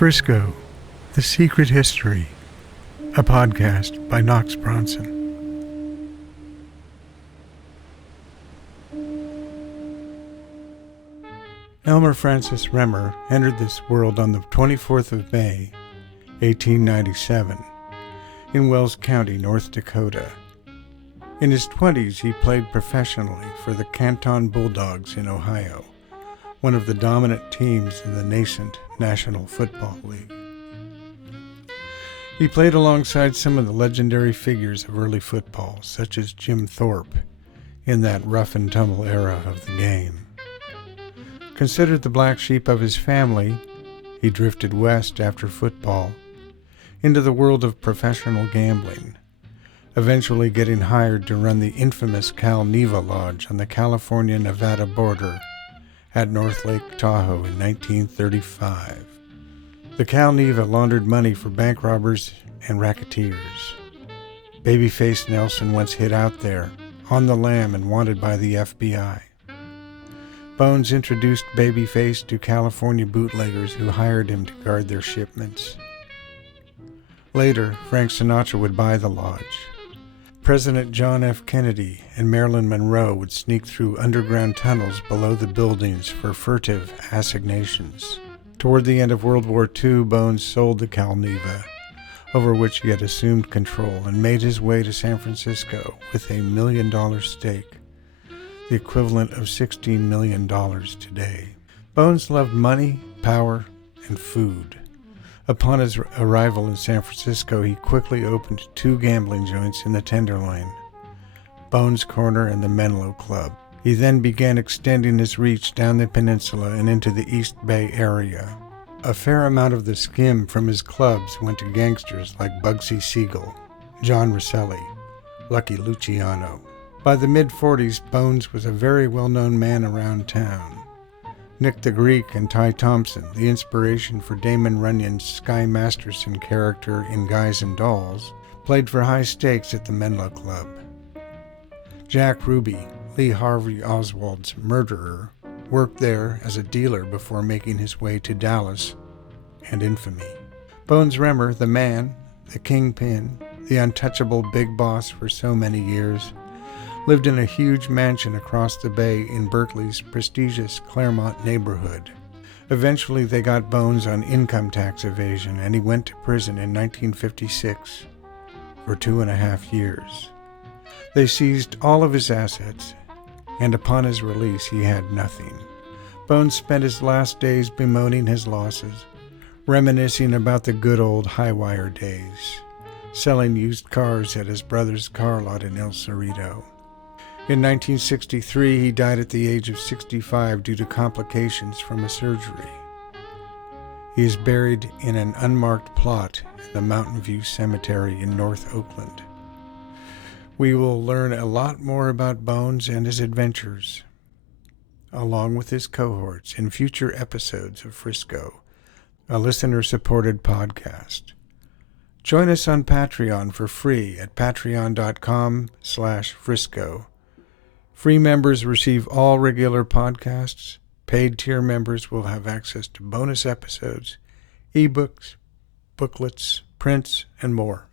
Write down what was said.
Frisco, The Secret History, a podcast by Knox Bronson. Elmer Francis Remmer entered this world on the 24th of May, 1897, in Wells County, North Dakota. In his 20s, he played professionally for the Canton Bulldogs in Ohio, one of the dominant teams in the nascent National Football League. He played alongside some of the legendary figures of early football, such as Jim Thorpe, in that rough-and-tumble era of the game. Considered the black sheep of his family, he drifted west after football into the world of professional gambling, eventually getting hired to run the infamous Cal Neva Lodge on the California-Nevada border at North Lake Tahoe in 1935. The Cal Neva laundered money for bank robbers and racketeers. Babyface Nelson once hid out there, on the lam and wanted by the FBI. Bones introduced Babyface to California bootleggers who hired him to guard their shipments. Later, Frank Sinatra would buy the lodge. President John F. Kennedy and Marilyn Monroe would sneak through underground tunnels below the buildings for furtive assignations. Toward the end of World War II, Bones sold the Cal Neva, over which he had assumed control, and made his way to San Francisco with $1 million stake, the equivalent of $16 million today. Bones loved money, power, and food. Upon his arrival in San Francisco, he quickly opened 2 gambling joints in the Tenderloin, Bones Corner and the Menlo Club. He then began extending his reach down the peninsula and into the East Bay area. A fair amount of the skim from his clubs went to gangsters like Bugsy Siegel, John Rosselli, Lucky Luciano. By the mid-40s, Bones was a very well-known man around town. Nick the Greek and Ty Thompson, the inspiration for Damon Runyon's Sky Masterson character in Guys and Dolls, played for high stakes at the Menlo Club. Jack Ruby, Lee Harvey Oswald's murderer, worked there as a dealer before making his way to Dallas and infamy. Bones Remmer, the man, the kingpin, the untouchable big boss for so many years, lived in a huge mansion across the bay in Berkeley's prestigious Claremont neighborhood. Eventually they got Bones on income tax evasion, and he went to prison in 1956 for 2.5 years. They seized all of his assets, and upon his release he had nothing. Bones spent his last days bemoaning his losses, reminiscing about the good old high-wire days, selling used cars at his brother's car lot in El Cerrito. In 1963, he died at the age of 65 due to complications from a surgery. He is buried in an unmarked plot in the Mountain View Cemetery in North Oakland. We will learn a lot more about Bones and his adventures, along with his cohorts, in future episodes of Frisco, a listener-supported podcast. Join us on Patreon for free at patreon.com/Frisco. Free members receive all regular podcasts. Paid tier members will have access to bonus episodes, ebooks, booklets, prints, and more.